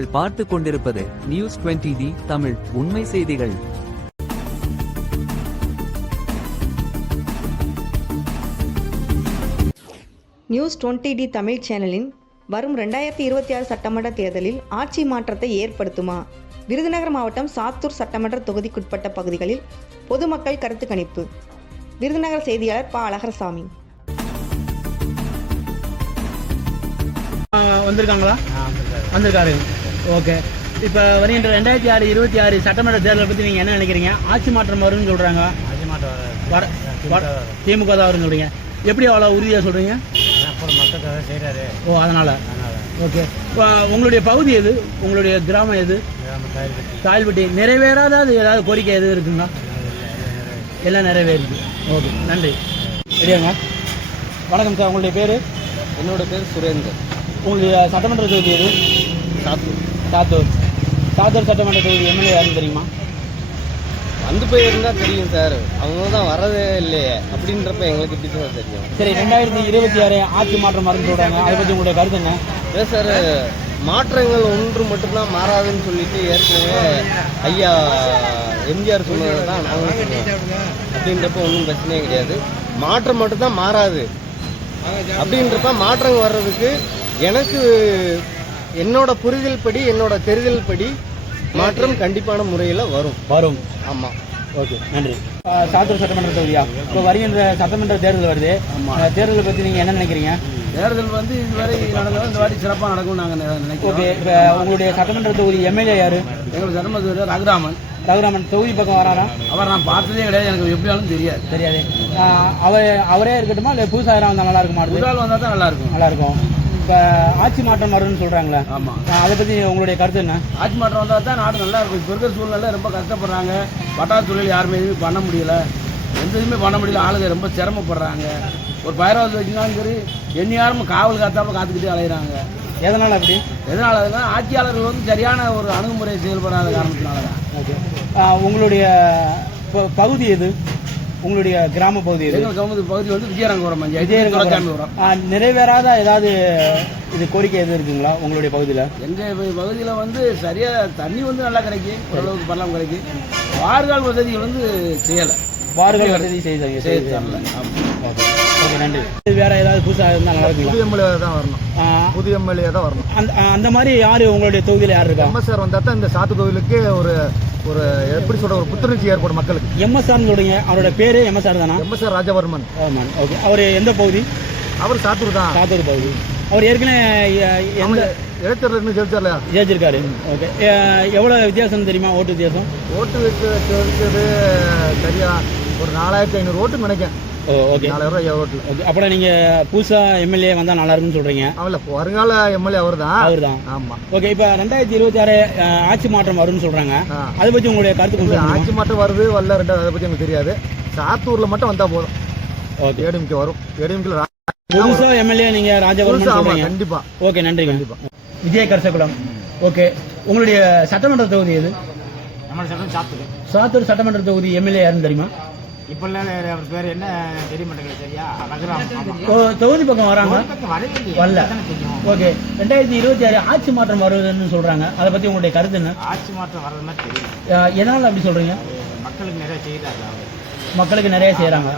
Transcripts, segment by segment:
நீங்கள் பார்த்து கொண்டிருப்பது நியூஸ் 20D தமிழ் உண்மை செய்திகள். நியூஸ் 20D தமிழ் சேனலின் வரும் 2026 சட்டமன்ற தேர்தலில் ஆட்சி மாற்றத்தை ஏற்படுத்துமா? விருதுநகர் மாவட்டம் சாத்தூர் சட்டமன்ற தொகுதிக்குட்பட்ட பகுதிகளில் பொதுமக்கள் கருத்து கணிப்பு. விருதுநகர் செய்தியாளர் ப. அழகர்சாமி. வந்திருக்காங்களா? வந்திருக்காரு. ஓகே. இப்போ வருகின்ற 2026 சட்டமன்ற தேர்தலை பற்றி நீங்கள் என்ன நினைக்கிறீங்க? ஆட்சி மாற்றம் வரும்னு சொல்கிறாங்க. ஆட்சி மாற்றம் திமுக தான் வரும்னு சொல்கிறீங்க. எப்படி அவ்வளோ உறுதியாக சொல்கிறீங்க? மக்கள் செய்கிறாரு. ஓ, அதனால். ஓகே. இப்போ உங்களுடைய பகுதி எது? உங்களுடைய கிராமம் எது? தாய்பட்டி. நிறைவேறாத ஏதாவது கோரிக்கை எது இருக்குங்களா? எல்லாம் நிறைவேறுது. ஓகே, நன்றி. ரெடியாங்க. வணக்கம் சார், உங்களுடைய பேர்? என்னோட பேர் சுரேந்தர். உங்களுடைய சட்டமன்ற தொகுதி எது? சாத்தூர் சட்டமன்ற தொகுதி எம்எல்ஏ யாருன்னு தெரியுமா? வந்து போயிருந்தா தெரியும் சார். அவங்க தான் வரதே இல்லையே, அப்படின்றப்ப எங்களுக்கு எப்படி சார் தெரியும்? சரி, 2026 ஆட்சி மாற்றம் வரும்னு சொல்கிறாங்க. அதை பற்றி உங்களுடைய கருத்து என்ன? இல்லை சார், மாற்றங்கள் ஒன்று மட்டும்தான் மாறாதுன்னு சொல்லிட்டு ஏற்கனவே ஐயா எம்ஜிஆர் சொன்னது தான் நாங்களும் சொல்லுவோம். அப்படின்றப்ப ஒன்றும் பிரச்சனையே கிடையாது. மாற்றம் மட்டும்தான் மாறாது. அப்படின்றப்ப மாற்றங்கள் வர்றதுக்கு எனக்கு என்னோட புரிதல் படி, என்னோட தெரிதல் படி மாற்றம் கண்டிப்பான முறையில் வரும். ஆமாம். ஓகே, நன்றி. சாத்தூர் சட்டமன்ற தொகுதியா? இப்போ வருகின்ற சட்டமன்ற தேர்தல் வருது. தேர்தலை பற்றி நீங்கள் என்ன நினைக்கிறீங்க? தேர்தல் வந்து இதுவரை நடந்தாலும் இந்த வாட்டி சிறப்பாக நடக்கும்னு நாங்கள் நினைக்கிறோம். ஓகே. இப்போ உங்களுடைய சட்டமன்ற தொகுதி எம்எல்ஏ யார்? எங்களுக்கு சட்டமன்ற தொகுதி ரகுராமன். தொகுதி பக்கம் வராரா? அவர் நான் பார்த்ததே கிடையாது, எனக்கு எப்படியாலும் தெரியாது. அவரே இருக்கட்டுமா இல்லை புதுசாக யாராவது வந்தால் நல்லா இருக்குமா? புதுசாக வந்தால் தான் நல்லாயிருக்கும். இப்போ ஆட்சி மாற்றம் வரும்னு சொல்கிறாங்களே. ஆமாம். அதை பற்றி உங்களுடைய கருத்து என்ன? ஆட்சி மாற்றம் வந்தால் தான் நாடு நல்லா இருக்கும். இப்போ இருக்கிற சூழ்நிலை ரொம்ப கஷ்டப்படுறாங்க. பட்டாசு தொழில் யாருமே எதுவுமே பண்ண முடியல. எந்த இதுவுமே பண்ண முடியல. ஆளுங்க ரொம்ப சிரமப்படுறாங்க. ஒரு பயிராவது வச்சுனாலும் சரி, யாரும் காவல் காத்தாமல் காத்துக்கிட்டே அலைகிறாங்க. எதனால் அப்படி? எதனால ஆட்சியாளர்கள் வந்து சரியான ஒரு அணுகுமுறை செயல்படாத காரணத்தினால தான். ஓகே. உங்களுடைய பகுதி எது? உங்களுடைய கிராம பகுதி எது? எங்கள் பகுதி வந்து விஜயரங்கபுரம் பஞ்சாயத்து. நிறைவேறாத ஏதாவது இது கோரிக்கை எது இருக்குங்களா உங்களுடைய பகுதியில்? எங்கள் பகுதியில் வந்து சரியாக தண்ணி வந்து நல்லா கிடைக்கும், ஓரளவுக்கு பரலாம் கிடைக்கும். வார்கால் வசதிகள் வந்து செய்யலை. வார்கால் வசதி செய்ய தரல. ஓகே, நன்றி. வேற ஏதாவது புதுசாக இருந்தால் நல்லா இருக்கும். புதிய எம்எல்ஏ தான் வரணும். புதிய எம்எல்ஏ தான் வரணும். அந்த மாதிரி யார் உங்களுடைய தொகுதியில் யார் இருக்கா? எம்எஸ்ஆர் வந்தால் தான் இந்த சாத்து கோவிலுக்கு ஒரு எப்படி சொல்ற ஒரு புத்துணர்ச்சி ஏற்படும் மக்களுக்கு. எம்எஸ்ஆர் சொல்றீங்க, அவரோட பேரு எம்எஸ்ஆர் தானா? எம்எஸ்ஆர் ராஜவர்மன். ஓகே. அவர் எந்த பகுதி? அவர் சாத்தூர் தான். சாத்தூர் பகுதி. அவர் ஏற்கனவே எந்த இடைத்தேர்தல் ஜெயிச்சிருக்காரு. ஓகே. எவ்வளோ வித்தியாசம் தெரியுமா? ஓட்டு வித்தியாசம்? ஓட்டு வச்சது சரியா ஒரு 4500 ஓட்டு நினைக்கிறேன். ஓகே. 4000 ஓட்டு. ஓகே. அப்புறம் நீங்கள் புதுசாக எம்எல்ஏ வந்தால் நல்லா இருக்குன்னு சொல்கிறீங்க. அவங்கள வருங்கால எம்எல்ஏ அவர் தான். ஆமாம். ஓகே. இப்போ 2026 ஆட்சி மாற்றம் வரும்னு சொல்கிறாங்க. அதை பற்றி உங்களுடைய கருத்து கொஞ்சம். ஆட்சி மாற்றம் வருது வரல ரெண்டாவது அதை பற்றி எனக்கு தெரியாது. சாத்தூரில் மட்டும் வந்தால் போதும். ஓகே. ஏடிஎம்கே வரும். ஏடிஎம்கே புதுசாக எம்எல்ஏ நீங்கள் ராஜவர்மன் சொல்கிறீங்க. கண்டிப்பாக. ஓகே, நன்றி. கண்டிப்பாக. விஜய் கரசகுளம். ஓகே. உங்களுடைய சட்டமன்ற தொகுதி எது? சாத்தூர் சட்டமன்ற தொகுதி எம்எல்ஏ யாருன்னு தெரியுமா? இப்போ அவர் பேர் என்ன தெரிய மாட்டேங்குது. சரியா? தொகுதி பக்கம் வராங்க. வரல. ஓகே. 2026 ஆட்சி மாற்றம் வருதுன்னு சொல்றாங்க. அதை பத்தி உங்களுடைய கருத்து என்ன? ஆட்சி மாற்றம் வர்றது மாதிரி தெரியல. எதனால அப்படி சொல்றீங்க? மக்களுக்கு நிறைய செய்யறாங்க. மக்களுக்கு நிறைய செய்யறாங்க.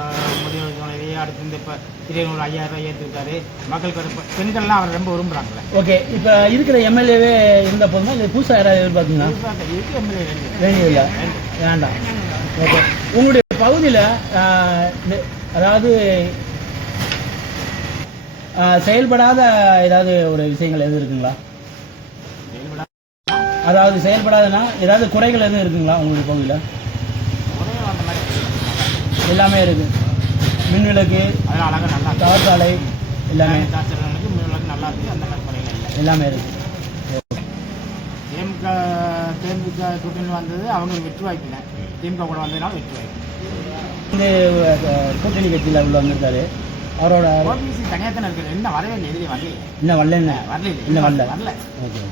அடுத்து இந்த இப்போ 5000 ரூபாய் ஏற்றிருக்காரு. மக்களுக்கு பெண்கள்லாம் அவர் ரொம்ப விரும்புறாங்களே. ஓகே. இப்போ இருக்கிற எம்எல்ஏவே இருந்த போதுமா இல்லை புதுசாக யாராவது எதிர்பார்க்குங்களா? எம்எல்ஏ வேண்டியதில்லை, வேண்டாம். ஓகே. உங்களுடைய பகுதியில் அதாவது செயல்படாத ஏதாவது ஒரு விஷயங்கள் எதுவும் இருக்குங்களா? அதாவது செயல்படாதுன்னா ஏதாவது குறைகள் எதுவும் இருக்குங்களா உங்களுடைய பகுதியில்? எல்லாமே இருக்கு. மின்விளக்கு, தார்சாலை எல்லாமே நல்லா இருக்கு. அந்த மாதிரி குறைகள் இல்லை, எல்லாமே இருக்கு. தேமுதிக கூட்டணி வந்தது அவங்க வெற்றி வாய்ப்பில்லை. திமுக கூட வந்ததுனால வெற்றி வாய்ப்பு. இந்த கூட்டணி கட்சியில் உள்ள வந்திருக்காரு. அவரோட ஓபிசி தனியாக தானே இருக்குது. இன்னும் வரவே இல்லை. எதிரே வரல. இன்னும் வரல. இன்னும் வரல. ஓகே.